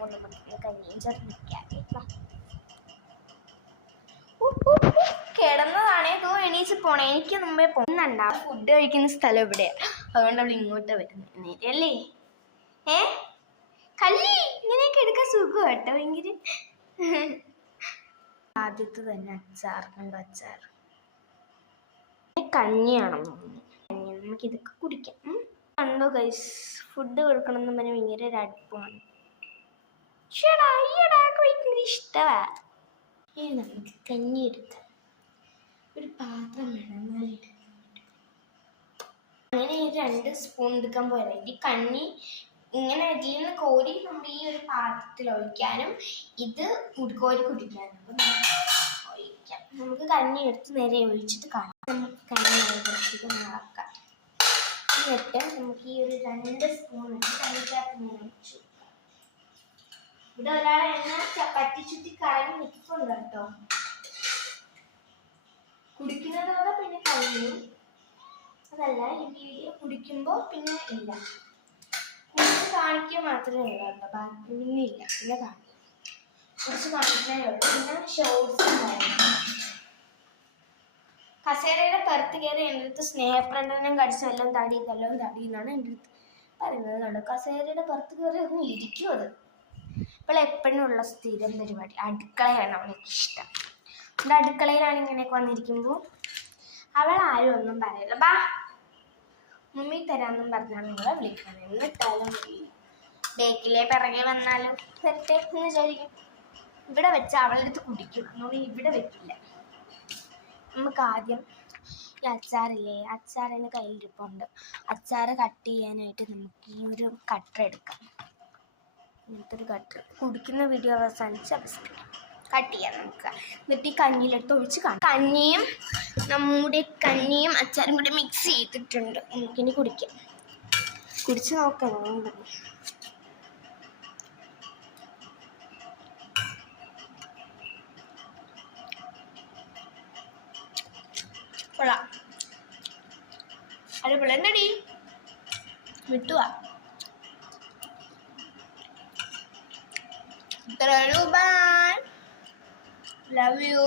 പോകുന്നു. കഞ്ഞിയും ചേർന്നിരിക്കാതെ കിടന്നതാണേ തോ എണീച്ച് പോണേ. എനിക്ക് മുമ്പേ പോകുന്നുണ്ടാ. ഫുഡ് കഴിക്കുന്ന സ്ഥലം ഇവിടെയാണ്, അതുകൊണ്ട് അവൾ ഇങ്ങോട്ട് വരുന്നത് അല്ലേ. കല്ലി ഇങ്ങനെയൊക്കെ എടുക്കാൻ സുഖം കേട്ടോ ഭയങ്കര. ആദ്യത്തെ തന്നെ അച്ചാർ കണ്ടോ, അച്ചാർ കഞ്ഞിയാണെന്ന് തോന്നുന്നു. കഞ്ഞി നമുക്ക് ഇതൊക്കെ കുടിക്കാം. കണ്ടോ ഗൈസ്, ഫുഡ് കൊടുക്കണമെന്ന് പറഞ്ഞാൽ ഭയങ്കര ഒരു അടുപ്പമാണ്. ഭയങ്കര ഇഷ്ടമാ. ഇനി നമുക്ക് കഞ്ഞി എടുക്കാം. ഒരു പാത്രം വേണം. അങ്ങനെ 2 സ്പൂൺ എടുക്കാൻ പോയത്. ഈ കഞ്ഞി ഇങ്ങനെ ഇതിൽ നിന്ന് കോരി നമ്മൾ ഈ ഒരു പാത്രത്തിൽ ഒഴിക്കാനും ഇത് കോരി കുടിക്കാനും ഒഴിക്കാം. നമുക്ക് കഞ്ഞി എടുത്ത് നേരെ ഒഴിച്ചിട്ട് കാണാം. നമുക്ക് കഞ്ഞി നടക്കാം. എന്നിട്ട് നമുക്ക് ഈ ഒരു 2 സ്പൂൺ കഞ്ഞിക്കകത്ത് ഒഴിച്ചു. ഇവിടെ ഒരാളെ എണ്ണ പറ്റിച്ചുറ്റി കറങ്ങി നിൽക്കുന്നുണ്ട് കേട്ടോ. കുടിക്കുന്നതോടെ പിന്നെ കഴിഞ്ഞു. അതല്ല, ഈ വീഡിയോ കുടിക്കുമ്പോൾ പിന്നെ ഇല്ല, കുടിച്ച് കാണിക്കുക മാത്രമേ ഉള്ളൂ കേട്ടോ. പിന്നെ ഇല്ല, പിന്നെ കാണിക്കും, കുടിച്ച് കാണിക്കുന്നേ ഉള്ളൂ. പിന്നെ ഷോർട്സ് ഉണ്ടായിരുന്നു. കസേരയുടെ പുറത്ത് കയറി എൻ്റെ അടുത്ത് സ്നേഹപ്രകടനം കടിച്ചെല്ലാം തടി എന്നാണ് എൻ്റെ അടുത്ത് പറയുന്നത് കേട്ടോ. കസേരയുടെ പുറത്ത് കയറി ഒന്നും ഇരിക്കും. അത് ഇപ്പോൾ എപ്പോഴും ഉള്ള സ്ഥിരം പരിപാടി അടുക്കളയാണ് അവൾക്ക് ഇഷ്ടം. എൻ്റെ അടുക്കളയിലാണ് ഇങ്ങനെയൊക്കെ വന്നിരിക്കുമ്പോൾ അവൾ ആരും ഒന്നും പറയില്ല. ബാ മമ്മി തരാമെന്നും പറഞ്ഞാൽ നിങ്ങളെ വിളിക്കണം. എന്നിട്ടാലും ബേക്കിലെ പിറകെ വന്നാലും വരട്ടെ എന്ന് വിചാരിക്കും. ഇവിടെ വെച്ചാൽ അവളെടുത്ത് കുടിക്കും, അതുകൊണ്ട് ഇവിടെ വെക്കില്ല. നമുക്ക് ആദ്യം ഈ അച്ചാറില്ലേ, അച്ചാറിന് കയ്യിലിരിപ്പുണ്ട്. അച്ചാറ് കട്ട് ചെയ്യാനായിട്ട് നമുക്ക് ഈ ഒരു കട്ടർ എടുക്കാം. ഇങ്ങനത്തെ ഒരു കട്ടർ. കുടിക്കുന്ന വീഡിയോ അവസാനിച്ച് കട്ട് ചെയ്യാം നമുക്ക്. എന്നിട്ട് ഈ കഞ്ഞിയിലെടുത്ത് ഒഴിച്ച് കാണാം. നമ്മുടെ കഞ്ഞിയും അച്ചാറും കൂടി മിക്സ് ചെയ്തിട്ടുണ്ട്. നമുക്കിനി കുടിക്കാം. കുടിച്ച് നോക്കാം. കൊള്ളാം, അടിപൊളി. എന്തടി വിട്ടുവാ. Bye. Love you.